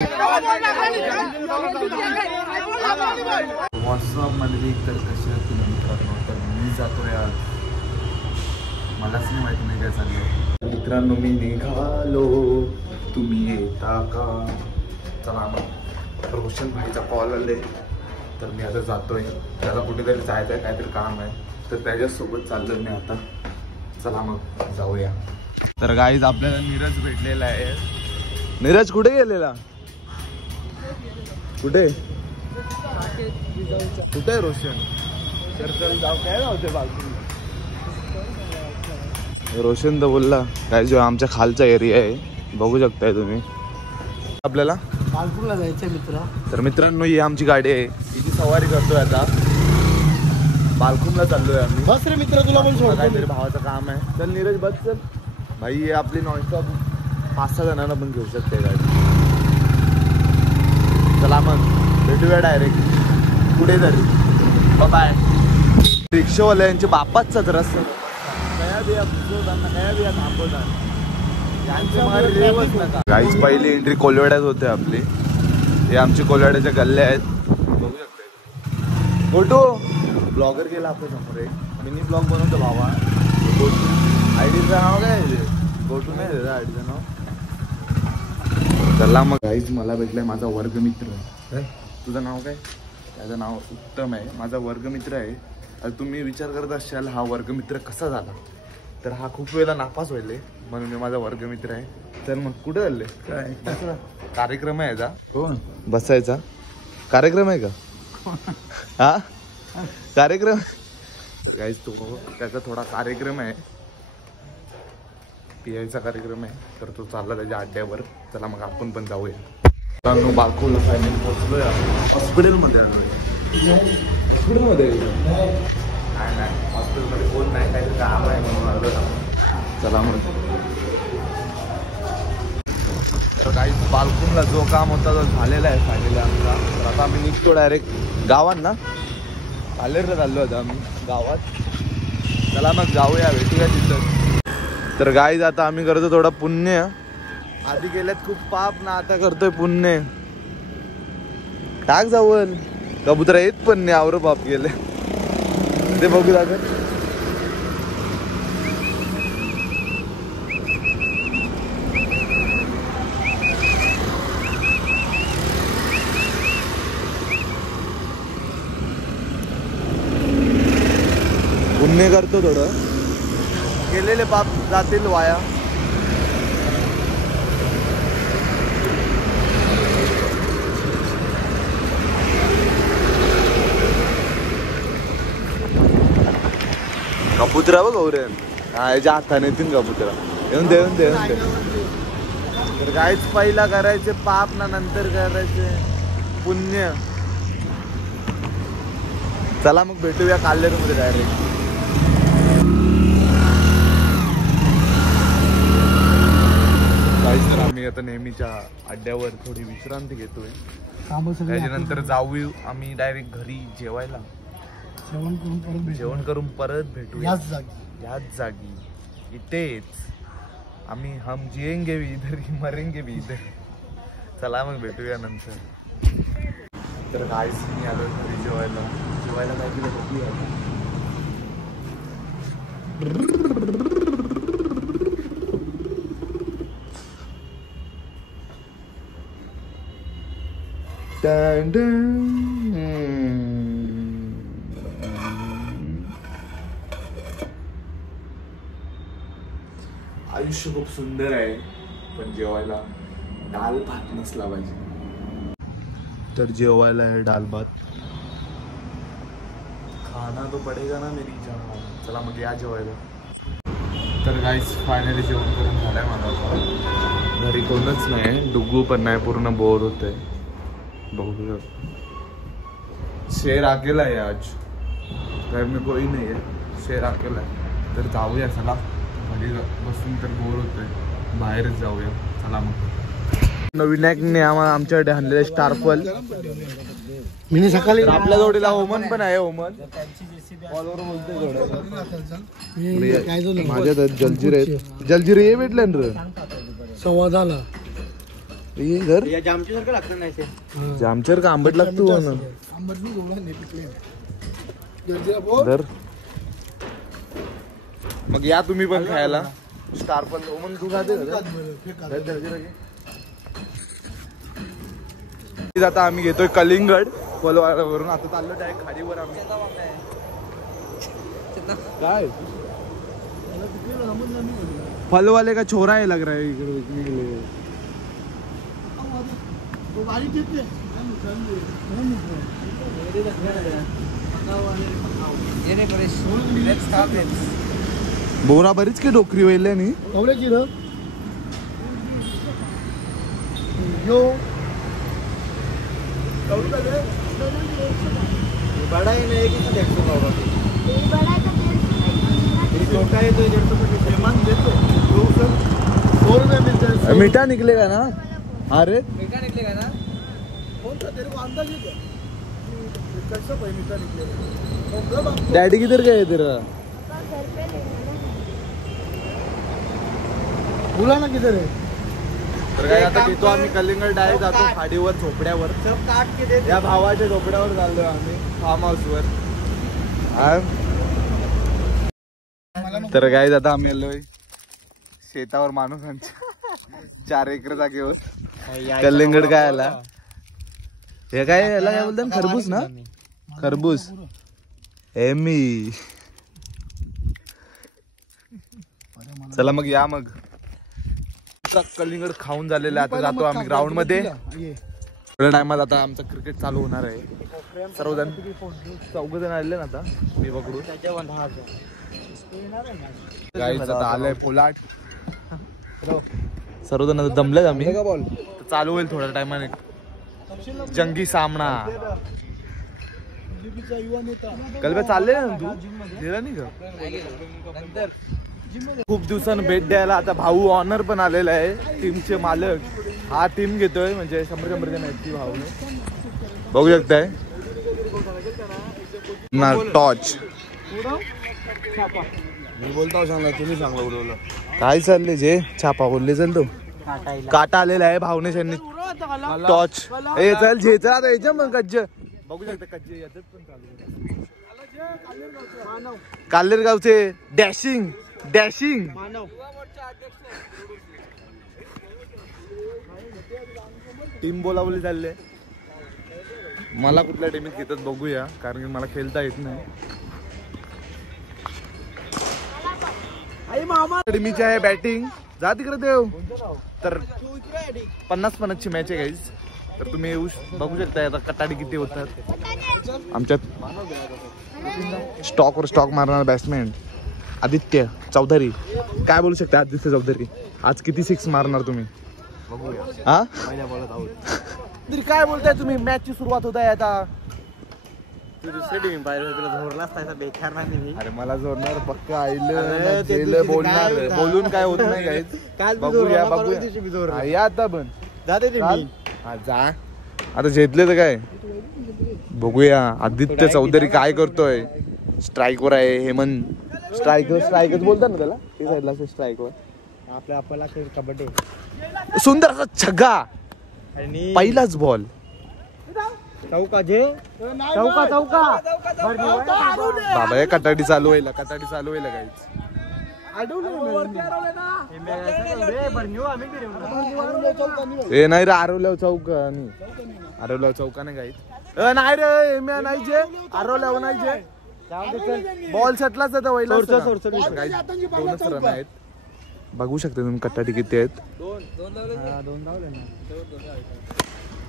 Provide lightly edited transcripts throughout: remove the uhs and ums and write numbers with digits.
WhatsApp मध्ये तर कसे मित्रांनो, तर मी जातोय आज, मलाच नाही माहिती नाही काय चाललंय. मित्रांनो मी निघालो, तुम्ही येता का? चला मग रोशन भाईचा कॉल आले, तर मी आता जातोय. त्याला कुठेतरी जायचं आहे, काहीतरी काम आहे, तर त्याच्यासोबत चाललोय मी आता. चला मग जाऊया. तर गाईज आपल्याला नीरज भेटलेला आहे. नीरज कुठे गेलेला? कुठे कुठे आहे रोशन? तर जाऊ काय होते बाजू. रोशन तर बोलला काय, जो आमच्या खालचा एरिया आहे बघू शकताय तुम्ही. आपल्याला बालपूरला जायचं मित्र. तर मित्रांनो ही आमची गाडी आहे, हिची सवारी करतोय आता. बालकुमला चाललोय आम्ही. बस रे मित्र, तुला पण सोड, काहीतरी भावाचं काम आहे. चल नीरज बस चल भाई. हे आपली नॉनस्टॉप 5-6 जणांना पण घेऊ शकते गाडी. चला मग भेटूया डायरेक्ट कुठे तरी. बाय. रिक्षावाल्यांचे बापाचाच रस्ता कया बिया फुसवताना, कया बिया थांबवतात. गाईच पहिली एंट्री कोलवाड्यात होते आपली. हे आमची कोलवाड्याच्या गल्ल्या आहेत, बघू शकता. फोटो ब्लॉगर गेला आपल्या समोर, एक मिनी ब्लॉग बनवतो भावा. आयडीचं नाव काय? गोटू नाही त्याचं आयडीचं नाव. चला मग गाईज मला भेटलाय माझा वर्गमित्र. तुझं नाव काय? त्याचं नाव उत्तम आहे, माझा वर्गमित्र आहे. आता तुम्ही विचार करत असाल हा वर्गमित्र कसा झाला, तर हा खूप वेळेला नापास व्हायले म्हणून मी माझा वर्गमित्र आहे. तर मग कुठे चालले? काय कार्यक्रम आहे याचा? कोण बसायचा कार्यक्रम आहे का? हा कार्यक्रम गाईज तो त्याचा थोडा कार्यक्रम आहे, पीआयचा कार्यक्रम आहे, तर तो चालला त्याच्या अड्ड्यावर. चला मग आपण पण जाऊया. बालकुला फायनली पोहोचलोय. हॉस्पिटलमध्ये आलोय. हॉस्पिटलमध्ये नाही हॉस्पिटलमध्ये कोण नाही, काहीतरी काम आहे म्हणून आलो. चला मग काही बालकुमला जो काम होता तो झालेला आहे फायनली आमचा. तर आता आम्ही निघतो डायरेक्ट गावात ना. पालेरला चाललो होतो आम्ही गावात. चला मग जाऊया, भेटूया तिथं. तर गाईज आता आम्ही करतो थोडं पुण्य. आधी गेल्यात खूप पाप ना, आता करतोय पुण्य. टाक जाऊन कबूतर येत पण नाही, आवर पाप गेले ते बघू लागत. पुण्य करतो थोडं, केलेले पाप जातील वाया. कबुतरा बघ गौरेन, हा याच्या हाताने येतील कबुतरा. येऊन दे येऊन दे येऊन दे. तर काहीच पहिला करायचे पाप ना, नंतर करायचे पुण्य. चला मग भेटूया काल्लेरमध्ये डायरेक्ट. तर आम्ही आता नेहमीच्या अड्ड्यावर थोडी विश्रांती घेतोय. त्याच्यानंतर जाऊ आम्ही डायरेक्ट घरी जेवायला. जेवण करून परत भेटू याच जागी इथेच. आम्ही हम जिएंगे भी इधर ही मरेंगे भी इधर. चला मग भेटूया नंतर. तर गाईस मी आलो घरी जेवायला. जेवायला काय केलं बघूया. आयुष्य खूप सुंदर आहे, पण जेवायला दाल भात नसला पाहिजे. तर जेवायला आहे दाल भात. खाना तो पडेगा ना मेरी जान. चला मग या जेवायला. तर गाईस फायनली जेवण करून झालंय मला. घरी कोणच नाही, डुग्गू पण नाही, पूर्ण बोर होते. बघू शेर अकेला है आज, घर में कोई नहीं है, शेर अकेला है. तर जाऊया चला, घरी बसून तर बोर होतोय, बाहेरच जाऊया. चला मग. विनायकने आमच्याकडे आणलेले स्टारपल. मी सकाळी आपल्या जोडीला ओमन पण आहे. ओमन माझ्या जलजिरे आहेत. जलजिरे हे भेटले ना रे 10:15. ये घर जामच्यासारखं लागतं नाही ते. जामचर का आंबट लागतो ना धर. मग या तुम्ही पण खायला स्टार पण मग तू खाते आता आम्ही घेतोय कलिंगड फलवाड्यावरून. आता चाललो डायरेक्ट खाडीवर आम्ही. काय फल का छोरा है लग रहा है इकडे. बोरा बरीच की डोकरी वळल्या नी बड़ा ही नहीं कि 150 का होगा. छोटा है तो 150 फेमस देते 100 रुपये मिलता है. मीठा निकलेगा ना. अरे मीठा निकलेगा ना. कौन सा तेरे को अंदाज है क्या कैसा भाई मीठा निकलेगा. डैडी किधर गए तेरा. बोला ना किधर है. तर काय आता घेतो आम्ही कलिंगड डायरेक्ट जातो खाडीवर झोपड्यावर. सब काट के दे. या भावाच्या झोपड्यावर चाललोय आम्ही फार्म हाऊस वर. तर काय आता आम्ही आलोय शेतावर माणूसांच्या 4 एकर जागेवर. कलिंगड काय आला हे काय याला काय बोलतात खरबूज ना. खरबूज एमी. चला मग या मग कलिंगड खाऊन झालेला. आता जातो आम्ही ग्राउंड मध्ये. थोड्या टायमात आता आमचं क्रिकेट चालू होणार आहे. सर्वजण 4 जण आले ना आता मी पकडून. गाईज आता आलंय पोलाट. सर्वजण आता दमलेत आम्ही. चालू होईल थोड्या टायमाने जंगी सामना. कल चालले ना तू गेला नाही का. खूप दिवसांनी भेट द्यायला आता भाऊ ऑनर पण आलेला आहे. टीमचे मालक हा टीम घेतोय म्हणजे 100 जण आहेत ती भाऊ. बघू शकताय ना टॉच. मी बोलतो सांगला तुम्ही सांगला बोलवलं काय चालले जे छापा बोलले चल तो काटा आलेला आहे भावनेश यांनी. टॉच ए चल झेचा आता याच्या मग कच्च बघू शकता कच्चे याच्यात पण चालू. काल्लेरगावचे डॅशिंग डॅशिंग. टीम बोलावली चालले. मला कुठल्या टीमीत घेतात बघूया कारण की मला खेळता येत नाही. टीमीची आहे बॅटिंग. जा तिकडे देव. तर 50-50 ची मॅच आहे गाईज. तर तुम्ही येऊ बघू शकता आता कटाडी किती होतात आमच्यात. स्टॉकवर स्टॉक मारणार बॅट्समॅन आदित्य चौधरी. काय बोलू शकता आदित्य चौधरी आज किती 6 मारणार तुम्ही. हा काय बोलताय तुम्ही. मॅच ची सुरुवात होत आहे आता. दुसरी टीम पाहिजे तुला झोरला असता बेकार नाही. अरे मला जोडणार पक्का आईलं बोलणार. बोलून काय होत नाही गाईज. बघूया बघूया या आता पण जाते जा. आता झेतले तर काय बघूया. आदित्य चौधरी काय करतोय. स्ट्राईक वर आहे हेमंत. स्ट्राईकच बोलतात ना त्याला ते साईडला स्ट्राईक वर. आपल्याला कबड्डी सुंदर असा छग्गा. पहिलाच बॉल. चौका जे चौका बाबा हे कटाडी चालू व्हायला काहीच. हे नाही रे आरवल्याव चौका नाही काहीच. नाही रे नाही जे आरवल्याव नाही जे बॉल सटलाच आता व्हायला. 2च रन आहेत. बघू शकता तुम्ही कटाडी किती आहेत.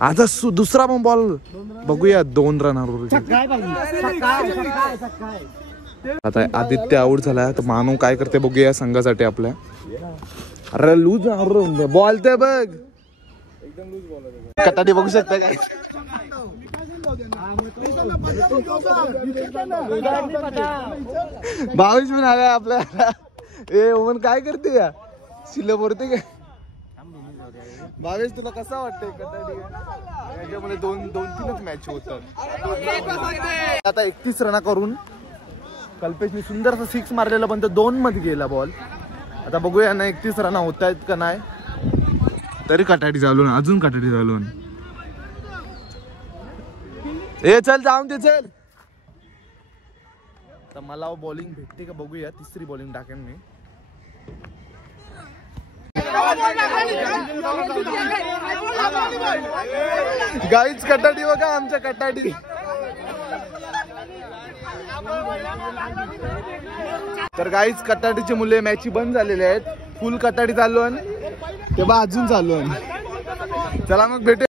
आता दुसरा पण बॉल बघूया 2 रनावर. आता आदित्य आऊट झाला तर मानव काय करते बघूया संघासाठी आपल्या. अरे लूज बॉल ते बघ कटाडी बघू शकता काय. भावेश पण आलाय आपल्या. ए ओमन काय करते या शिल्लक बोलते काय. भावेश तुला कसा वाटतंय कटाडी. याच्यामध्ये 2-3च मॅच होतात. आता 31 रना करून कल्पेशने सुंदरसा 6 मारलेला पण तो 2 मध्ये गेला बॉल. आता बघूया ना 31 रन होत आहेत का नाही. तरी कटाटी चालू ना, अजून कटाटी चालू ना. ए चल जाऊन दे चल. तर मला बॉलिंग भेटते का बघूया. तिसरी बॉलिंग टाकेन मी. गाईच कटाटी बघा आमच्या कटाटी. तर गाईच कटाटीची मुले मॅची बंद झालेले आहेत. फुल कटाटी चालू आहे तेव्हा अजून चालू आहे. चला मग भेटू.